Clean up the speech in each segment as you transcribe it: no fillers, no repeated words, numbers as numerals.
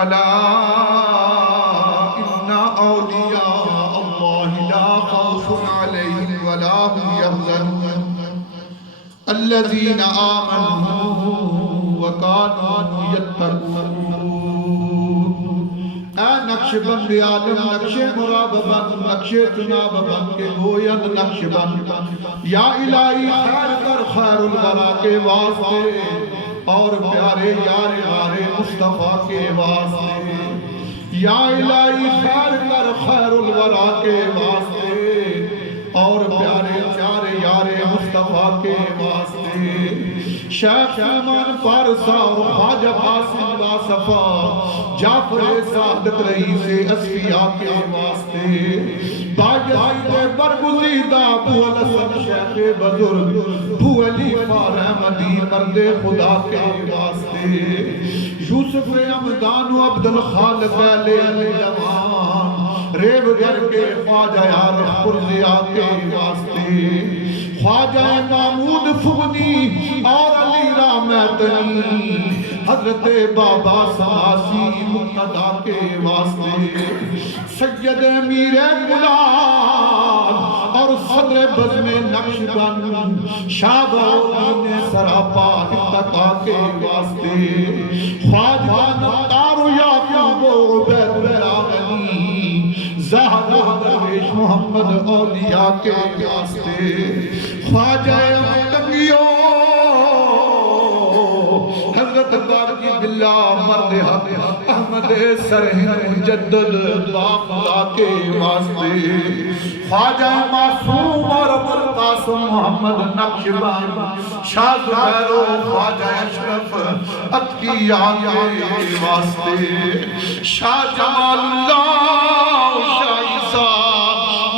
अला इन्ना औलिया अल्लाह ला खौफुन अलैहिम वला हुम यहज़नून अल्लज़ीना आमनू व कानू यत्तक़ून। ऐ नक्शबंद आलम नक्शे मुरादबंद नक्शे चुनाबंद के गोयद नक्शबंद या इलाही खैर कर खैरुल वरा के वास्ते और प्यारे यार यारे मुस्तफा के वास्ते। या इलाही खैर कर खैरुल वरा के वास्ते और प्यारे प्यारे यारे मुस्तफा के वास्ते। शेख इमाम पारसा और ख्वाजा कासिम बासफा जाफर सादिक रईस असफिया के वास्ते। बायज़ीद बरगुज़ीदा अबू हसन शेख बुजुर्ग अबू अली फारहमदी मर्द खुदा के वास्ते। यूसुफ हमदान अब्दुल खालिक अले जवान रेवगर के ख्वाजा आरिफ कुर्जिया के वास्ते। ख्वाजा महमूद फुगनी और अली रामतनी हजरत बाबा सहासी मुक्तदा के वास्ते। सैयद अमीर गुलाम और सदर बज़्म नक्शबंद शाहबाज़ सरापा इत्तका के वास्ते। ख्वाजा नत्तार याकूब ज़हरा दरवेश मोहम्मद औलिया के वास्ते। ख्वाजा तंगियो हज़रत बारकी बिल्ला मर्द हक अहमद सरहिंद मुजद्दद बाखुदा के वास्ते। ख्वाजा मासूम और अबुल कासिम मोहम्मद नक्शबंद शाह ज़ुबैरो ख्वाजा अशरफ अत्किया के वास्ते। शाह जमालुल्लाह शाह ईसा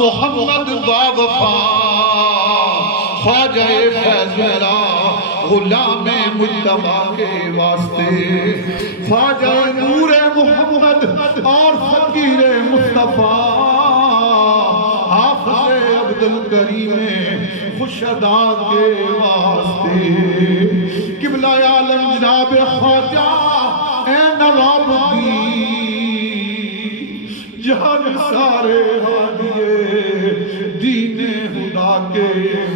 मोहम्मद बावफा ख्वाजा फैज़ुल्ला गुलाम मुज्तबा के वास्ते। ख्वाजा नूर मोहम्मद और फकीर मुस्तफा हाफ़िज़ अब्दुल करीम खुशदा के वास्ते। किबला आलम जनाब ख्वाजा ए नवाबुद्दीन जहान सारे हादिए दीने खुदा के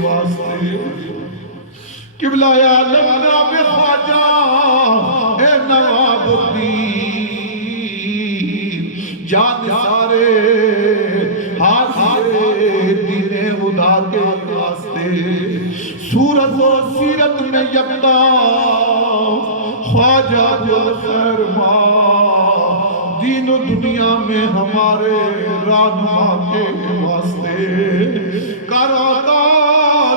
वास्ते। किबला आलम जनाब ख्वाजा ए नवाबुद्दीन जान सारे हादिए दीने खुदा के वास्ते। सूरत और सीरत में यकता ख्वाजा फरमा दीनो दुनिया में हमारे रहनुमा के वास्ते। कराता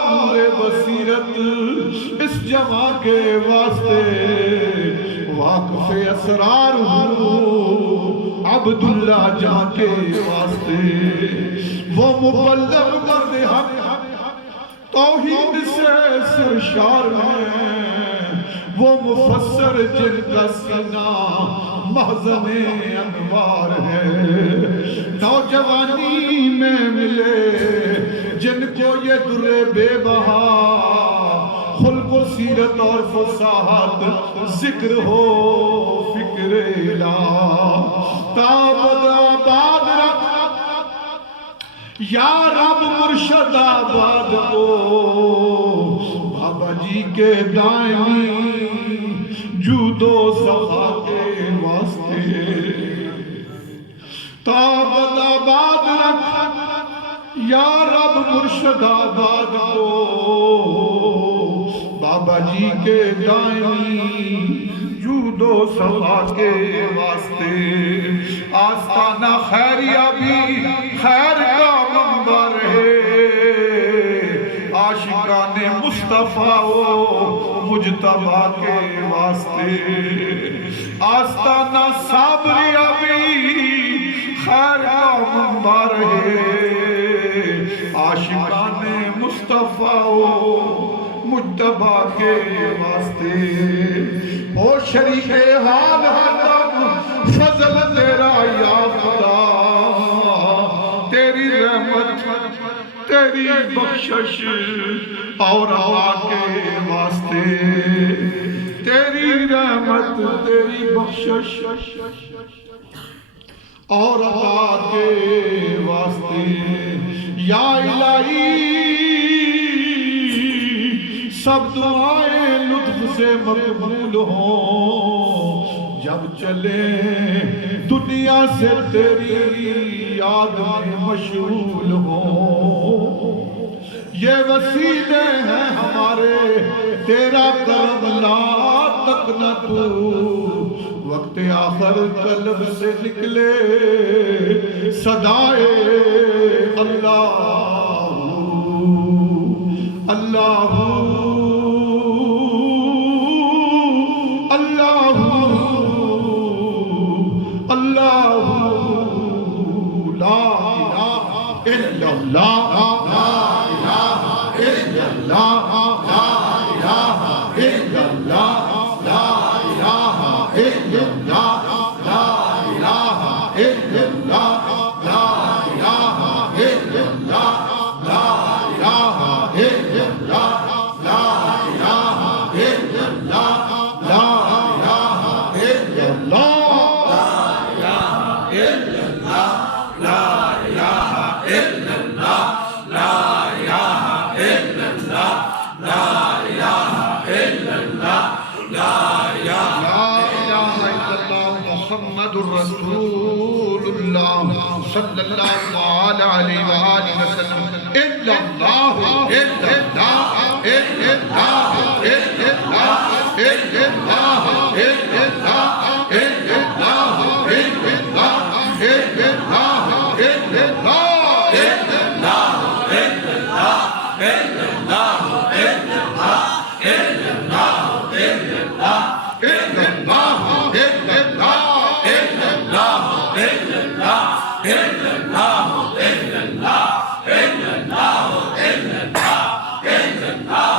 नूरे बसीरत इस जमा के वास्ते। वाक़िफ़ असरार हूँ अब्दुल्ला जा के वास्ते। वो मुबल्लिग़ मर्द हक तौहीद से सरशार है। वो मुफस्सर जिनका सीना महज़ने अनवार है। नौजवानी में मिले जिनको ये दुर्रे बेबहा खुल्क़ो सीरत और फसाहत जिक्र हो फिक्र इलाह ताबदाबाद रख या रब मुर्शदाबाद को बाबा जी के दायमी जूदो सफा के वास्ते। ताबदाबाद रख या रब मुर्शदाबाद को बाबा जी के दायमी जूदो सफा के वास्ते। आस्ताना खैरिया भी खैर का मंबर है। आशिकाने मुस्तफा ओ मुजतबा के वास्ते। आस्ताना साबरिया भी खैर का मंबर है। आशिकाने मुस्तफा ओ मुजतबा के वास्ते। ओ शरीके हाल हरदम फजल तेरा या खुदा। तेरी रहमत तेरी बख्शिश और हवा के वास्ते। तेरी रहमत तेरी बख्शिश और अता के वास्ते या इलाही सब दुआएं लुत्फ से मकबूल हो। जब चले दुनिया से तेरी याद में मशगूल हो। ये वसीले हैं हमारे तेरा करम ला तक न तू वक्त आखिर कल्ब से निकले सदाए अल्लाह अल्लाह अल्लाह अल्लाह ला इलाहा इल्लल्लाह ला इलाहा इल्लल्लाह ला इलाहा इल्लल्लाह ला इलाहा इल्लल्लाह ला इलाहा इल्लल्लाह ला इलाहा इल्लल्लाह ला इलाहा इल्लल्लाह ला इलाहा इल्लल्लाह ला इलाहा इल्लल्लाह ला इलाहा इल्लल्लाह ला इलाहा इल्लल्लाह ला इलाहा इल्लल्लाह ला इलाहा इल्लल्लाह मुहम्मदुर रसूलुल्लाह सल्लल्लाहु अलैहि वसल्लम इल्लल्लाह इल्लल्लाह इल्लल्लाह इल्लल्लाह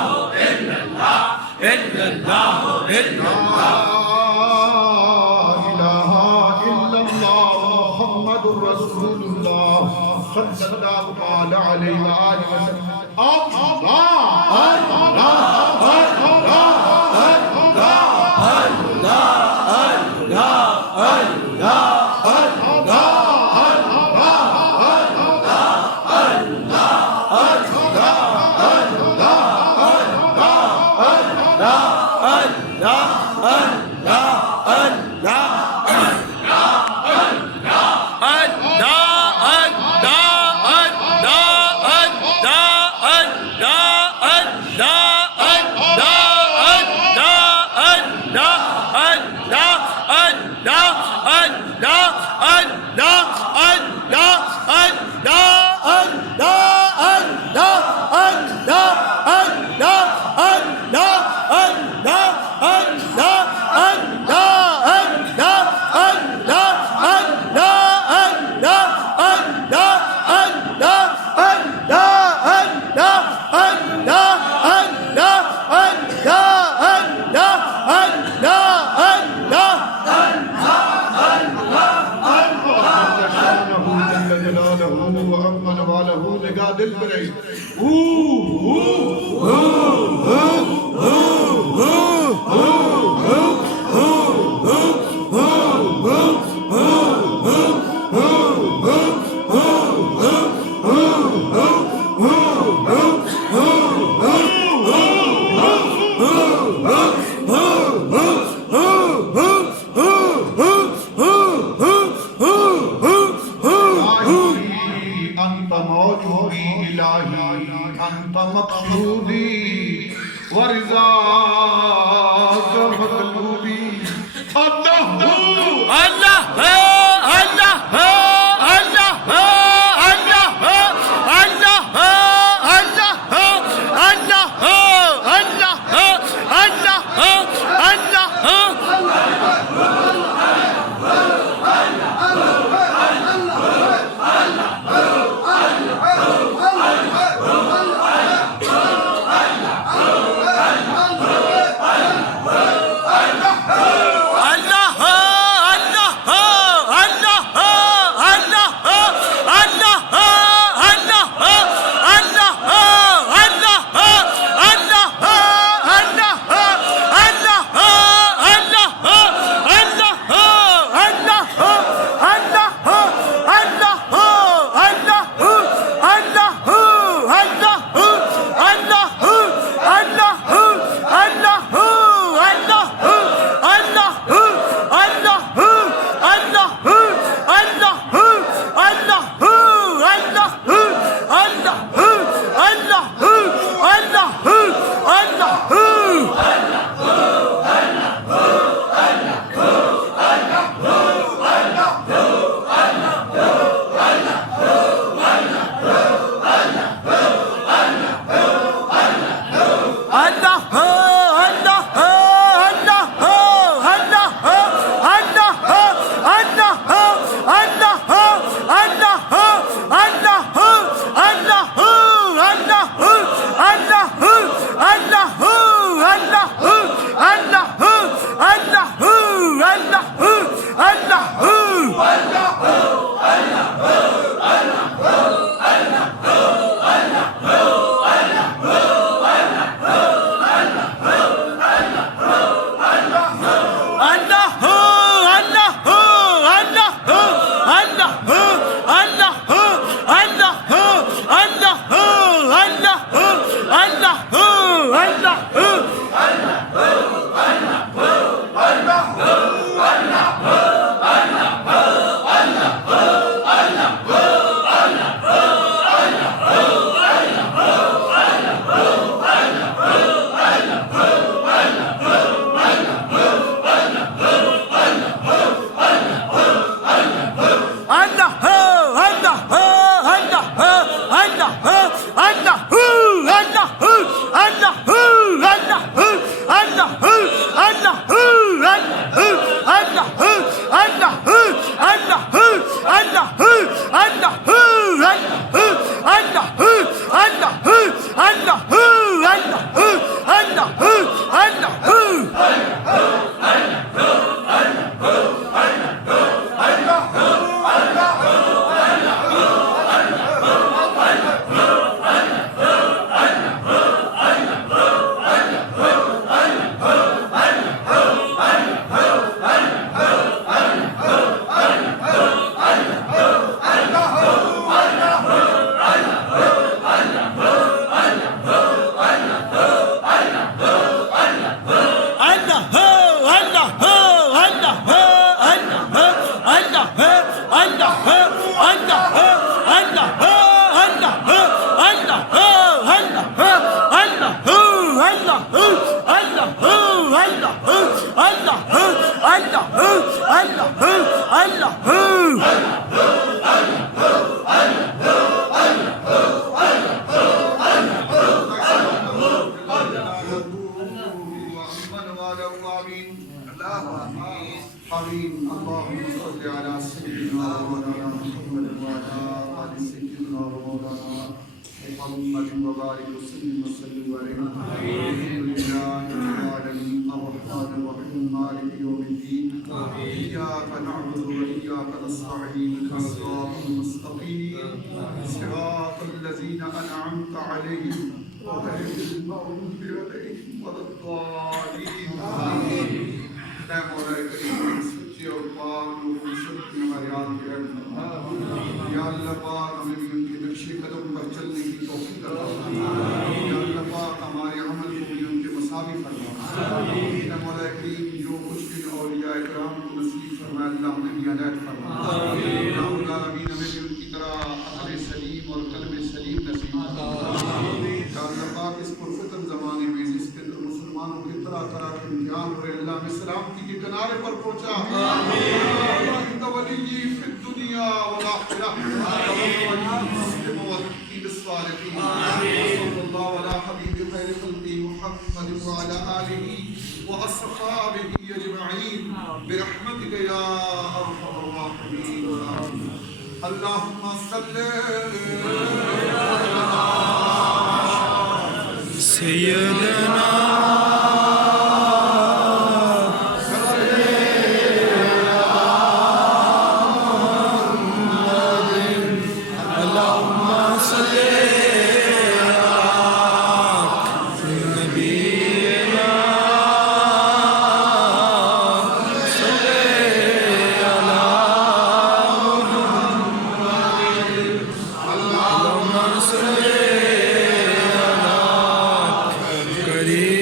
इल्लल्लाह इल्लल्लाह इल्लल्लाह इल्लल्लाह इल्लल्लाह दिल पर Kari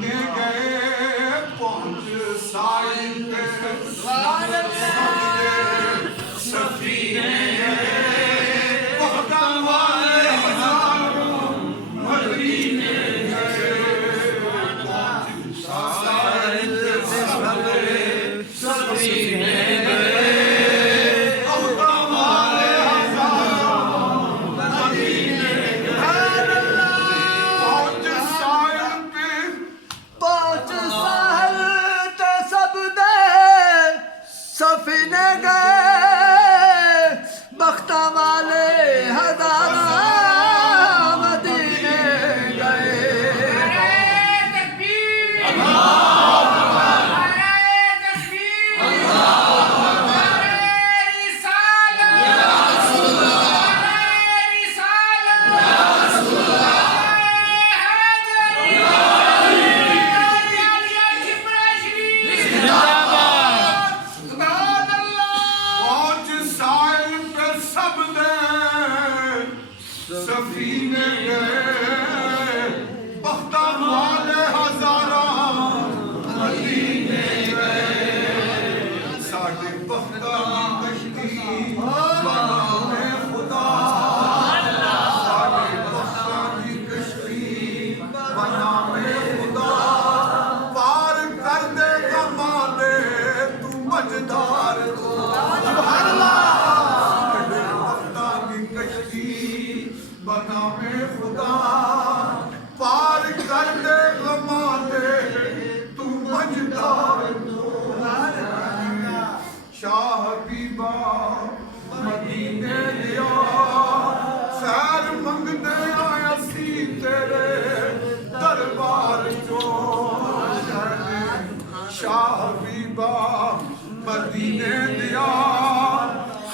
सफीने गए पहुंच साहिल पे सफीने गए बख्ता वाले हजारों मदीने गए पहुंच साहिल पे सफीने सफीने गए बख्ता वाले हजारा मदीने गए सफीने गए बख्ता वाले हजारा मदीने गए साढ़े बख्ता की कश्ती बनावे खुदा साढ़े बख्ता की कश्ती बनावे खुदा पार कर दे कमाले तू मजदार तू सुभान अल्लाह साढ़े बख्ता की कश्ती बनावे खुदा पार कर दे गमाले तू मजदार शाह बीबा मदीने दिया खैर मंगने आया सी तेरे दरबार चो शाह बीबा मदीने दिया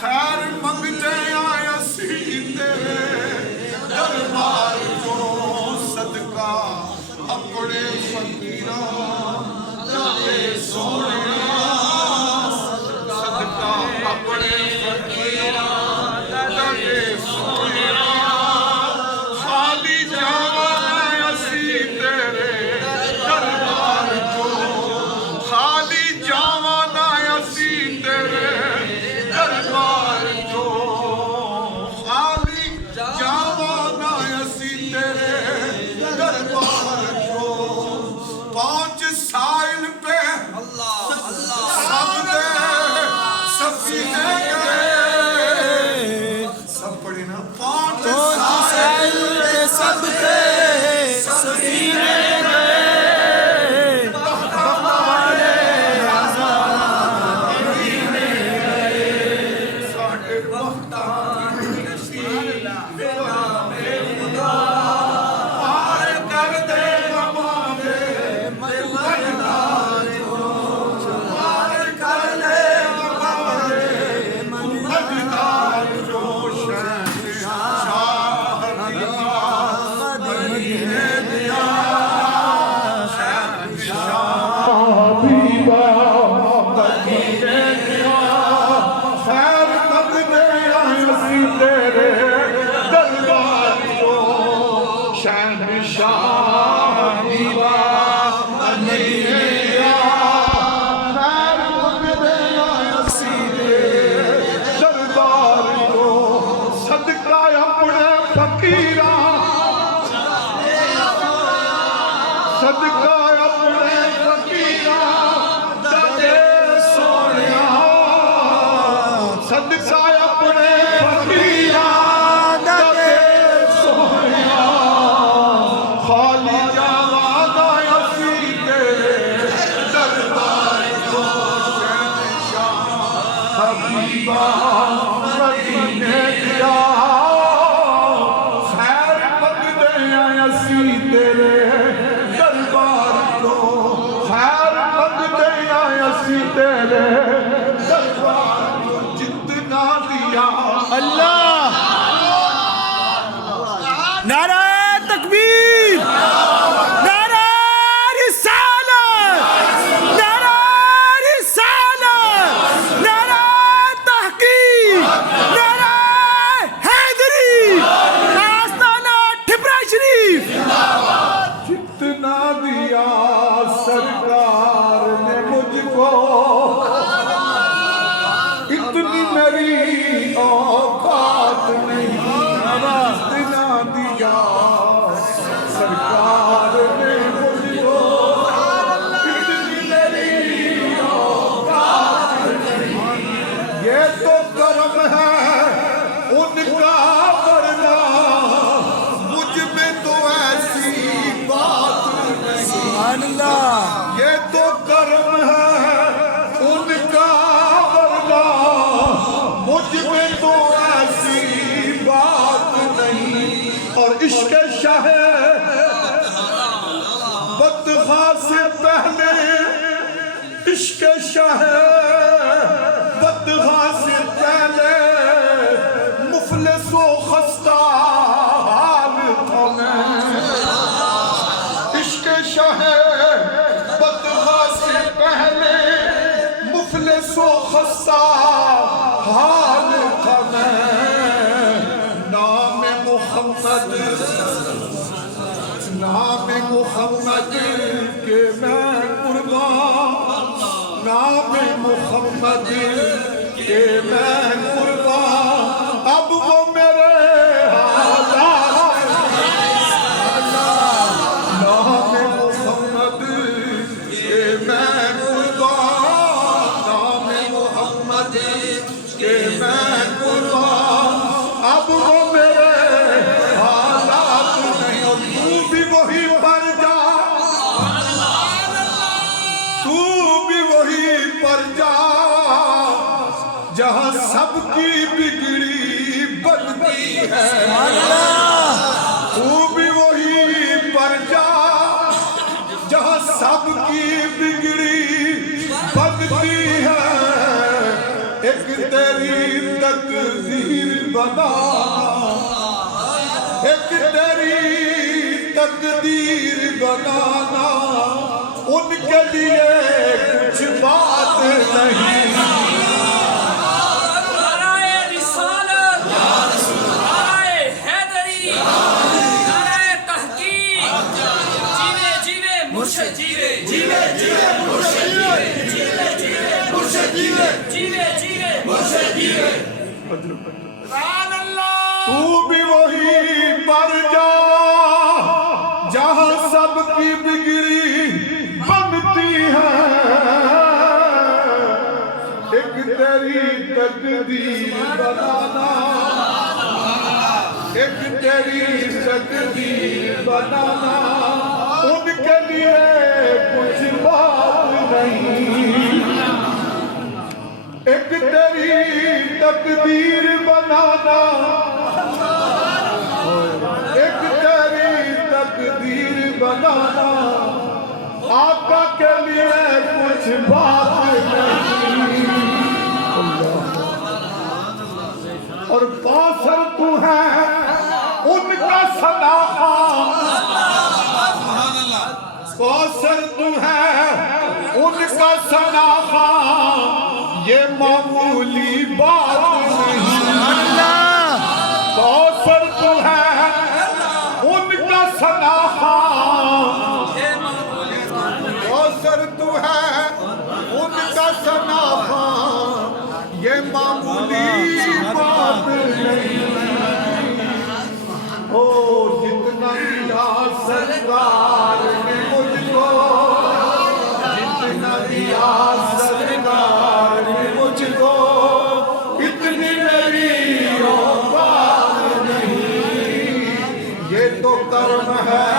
खैर मंगने आया सी तेरे दरबार जो सदका अपने फकीरा जाते सोनिया सदका अपने फकीरा जाते सोनिया खाली जावाना असी तेरे दरबार जो खाली जावाना असी तेरे दरबार जो खाली जावाना असी तेरे दरबार जो पहुंच साहिल पे सब दे सफीने गए सब पढ़े ना पहुंच साहिल पे सब दे सफीने गए बख्ता वाले हजारा मदीने गए साढ़े बख्ता की कश्ती बनावे खुदा पार कर दे गमाले मजदार जो पार कर दे गमाले मजदार जो शाह मदीने दिया शाह बीबा मदीने दिया खैर मंगने आया सी तेरे दरबार जो शहंशाह बीबा मदीने दिया खैर मंगने आया सी तेरे दरबार जो सदका अपने फकीरा सदका अपने फकीरा दादे सोनिया सदका अपने फकीरा दादे सोनिया खाली जावाना असी तेरे दरबार जो शहंशाह हबीबा मदीने दिया खैर मंगने आया सी तेरे दरबार जो खैर मंगने आया सी तेरे दरबार जो जितना दिया अल्लाह नारा तकबीर नारा रिसालत नारा रिसालत नारा तहकीक इश्क शाह बदहा से पहले मुफलिस व खस्ता हाल था मैं। इश्क शाह बदहा से पहले मुफलिस व खस्ता हाल था मैं। नाम मुहम्मद के मैं कुर्बान, नाम मुहम्मद के मैं कुर्बान। अब वो मेरे हालात, नाम मुहम्मद के मैं कुर्बान, नाम मुहम्मद के मैं कुर्बान। अब वो मेरे हालात नहीं। और तू भी वही पर जा, तू भी वही पर जा जहां सबकी बिगड़ी बनती है। तू भी वही पर जा जहां सबकी बिगड़ी बनती है। एक तेरी तकदीर बना, एक तेरी तकदीर बनाना, उनके लिए कुछ बात नहीं। नाराए रिसालत, नाराए हैदरी, नाराए तहकीक, जीवे जीवे मुर्शिद जीवे, जीवे जीवे मुर्शिद जीवे, जीवे जीवे मुर्शिद जीवे, जीवे जीवे मुर्शिद जीवे। सुभान अल्लाह। तू भी वही पर जा जहां सबकी बिगड़ी बनती है। एक तेरी तकदीर बनाना, एक तेरी तकदीर बनाना, उनके लिए कुछ बात नहीं। एक तेरी तकदीर बनाना, एक तेरी तकदीर बनाना, आका के लिए कुछ बात नहीं। और बासर तू है उनका सदाका, कौसर तू है उनका सदाका, ये मामूली बात नहीं। कौसर तू है उनका सदाका, कौसर तू है उनका सदाका, ये मामूली बात नहीं। ओ जितना दिया सरकार ने मुझको, जितना दिया सरकार ने मुझको, इतनी मेरी औकात नहीं। ये तो कर्म है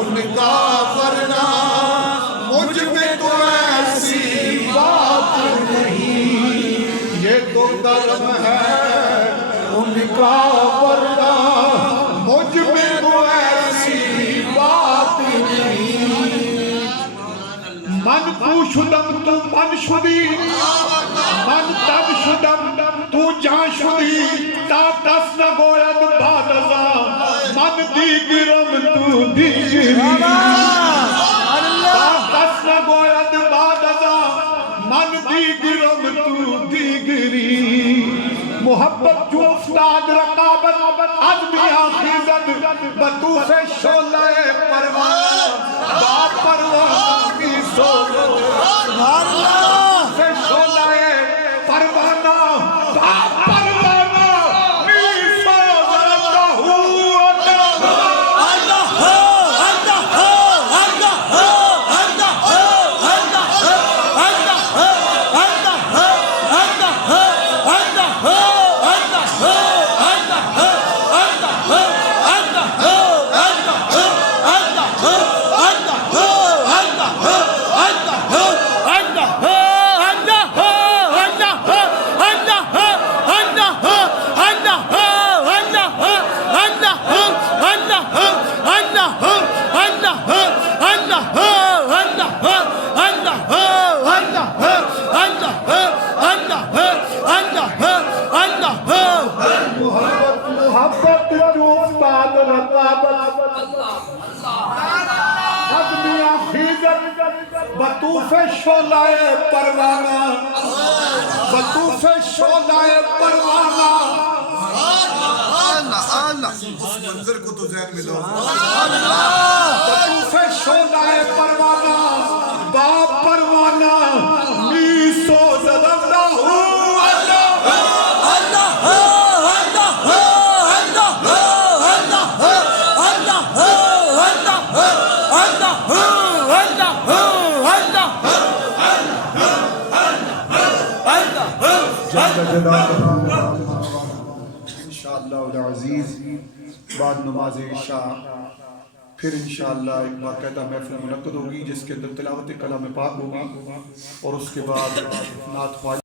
उनका, वरना मुझ में तो ऐसी बात नहीं। ये तो कर्म है उनका, वरना मुझ में तो ऐसी बात नहीं। मन तू शुदम तू मन शुदी, मन तब शुदम तू जा शुदी, ता दस न गोयद बादजा, मन दीगरम तू दीगरी। ता दस न गोयद बादजा, मन दीगरम तू दीगरी। मोहब्बत जो उस्ताद रकाबत आदमिया खिजत, बतू से शोले परवान, बाप परवान की सोगत। से शोले परवाना, बाप परवाना की सोगत। बतूफे शोलाए परवाना, बतूफे शोलाए परवाना। उस मंजर को तो ज़हन में लो। बतूफे शोलाए परवाना, बाप परवाना मीसो ज़दंदा हूँ। इंशाअल्लाह अज़ीज़ बाद नमाज इशा फिर इंशाअल्लाह एक बाकायदा महफिल मुनक़्क़द होगी जिसके अंदर तिलावत कलाम पाक होगी और उसके बाद नात ख्वाजा